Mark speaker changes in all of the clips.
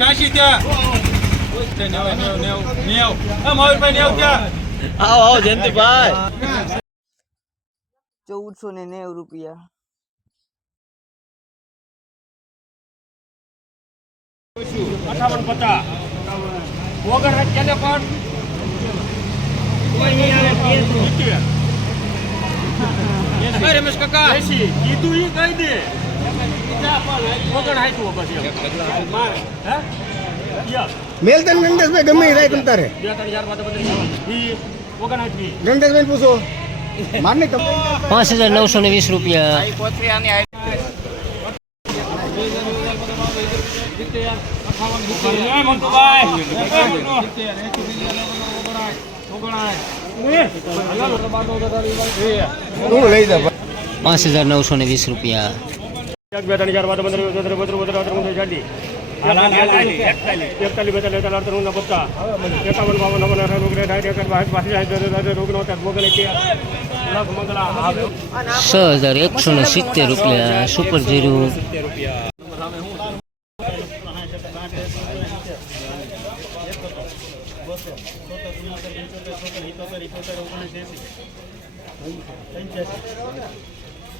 Speaker 1: ક્યાંશી ત્યાં નેવ નેવ નેવ નેવ એ મયુરભાઈ નેવ ત્યાં
Speaker 2: આવો આવો જયંતિભાઈ
Speaker 3: ચૌદસો ને નેવું રૂપિયા
Speaker 1: અઠાવન પચાસ ઓગણ અત્યારે પણ એ રમેશ કાકા કીધું ઈ કહી દે ઓગણ હાઈતું પછી માર હે યા
Speaker 4: મેલતન ગણેશભાઈ ગમે એ રાય તમતારે
Speaker 1: બે ત્રણ હજાર પાંચ બત્રીસ ઈ ઓગણ હાઈતી
Speaker 4: ગણેશભાઈ પૂછો મારને તમે
Speaker 2: પાંચ હજાર નવસો ને વીસ રૂપિયા
Speaker 4: હું લઈ જા
Speaker 2: પાંચ હજાર નવસો ને વીસ રૂપિયા
Speaker 1: એક બે ત્રણ ચાર પાંચ પંદર વીસ પંદર પંદર પંદર અઢાર ઓગણીસ ચાલીસ એકતાલીસ બેતાલીસ તેતાલીસ અડતાલીસ ઓગણપચાસ એકાવન બાવન નવ્વાણું અઠાવન ઓગણીસ સાઠ એકસઠ બાસઠ બાસઠ સાઠ ઓગણોતેર ઓગણીસ લખ મંગલા આવે
Speaker 2: છ હજાર એકસો ને સિત્તેર રૂપિયા સુપર જીરું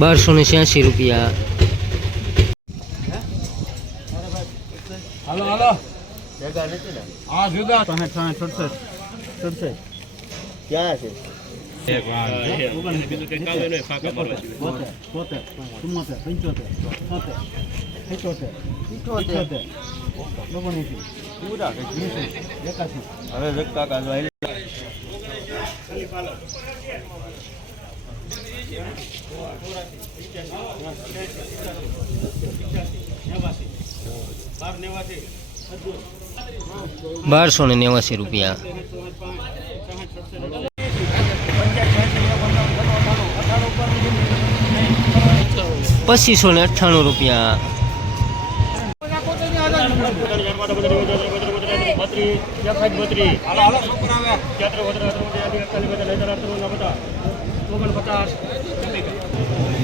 Speaker 2: બારસો ને છ્યાસી રૂપિયા.
Speaker 1: હાલો હાલો. હા જુદા. સાઠ સાઠ સડસઠ સડસઠ
Speaker 4: ક્યાં છે?
Speaker 2: બારસો ને નેવાસી રૂપિયા. પચીસો ને અઠ્ઠાણું રૂપિયા.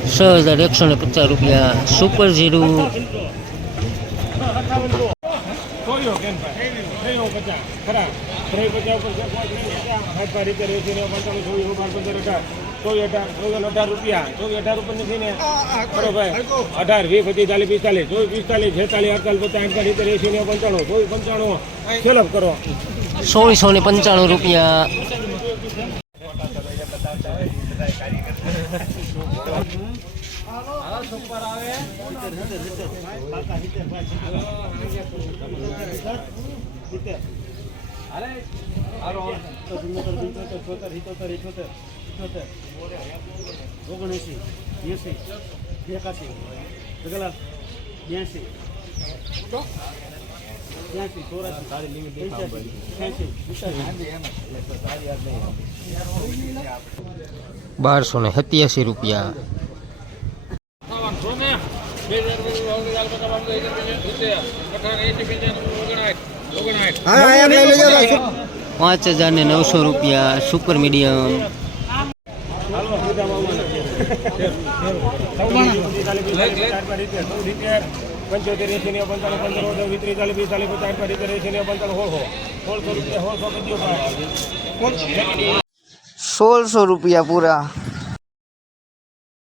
Speaker 2: છ હજાર એકસો ને પચાસ રૂપિયા. સુપર જીરું
Speaker 1: ખરા ત્રણ પચાસ પચાસ સાઠ પાંચ રીતે રેસી ને પંદર અઢાર ચોવીસ અઢાર ચોવીસ અઢાર રૂપિયા ચોવીસ અઢાર રૂપિયા નથી ને બરોબર અઢાર વીસ પચીસ ચાલીસ પિસ્તાલીસ ચોવીસ પિસ્તાલીસ છેતાલીસ અડતાલીસ પચાસ રીતે રેસી ને પંચાણું ચોવીસ પંચાણું સેલપ કરો
Speaker 2: સોળસો ને પંચાણું રૂપિયા
Speaker 1: ઓગણએંસી એંસી એકાસી ગગલા બ્યાસી ત્યાંસી ચોરાસી પંચ્યાસી છ્યાસી
Speaker 2: બારસો ને સત્યાસી રૂપિયા
Speaker 4: હા આયા લઈ લેજો
Speaker 2: પાંચ હજાર ને નવસો રૂપિયા સુપર મીડિયમ
Speaker 1: પંચોતેર એસી ને પંચાણું પંદર વીસ ત્રીસ ચાલીસ વીસ ચાલીસ પચાસ રીતે એસી ને પંચાણું સોળસો સોળસો રૂપિયા કરી
Speaker 3: સોળસો રૂપિયા પૂરા.